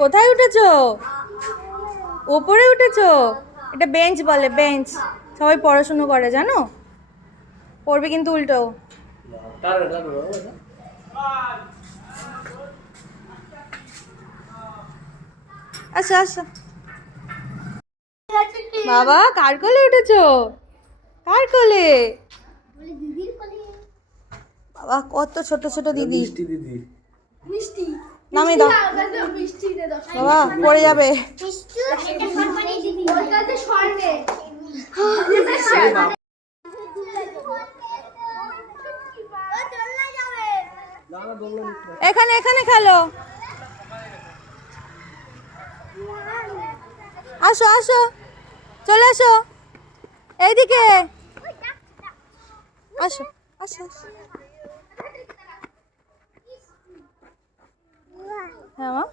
কোথায় উঠেছো? ওপরে উঠেছো? এটা বেঞ্চ বলে, বেঞ্চ। সবাই পড়াশুনো করে জানো, পড়বে কিন্তু উল্টো। আচ্ছা আচ্ছা। বাবা কার কোলে উঠেছো? কার কোলে? বাবা কত ছোট ছোট দিদি। নামিয়ে দাও বাবা, পড়ে যাবে। এখানে এখানে খেলো। আসো আসো, চলে আসো এইদিকে। আসো আসো। হ্যাঁ মা।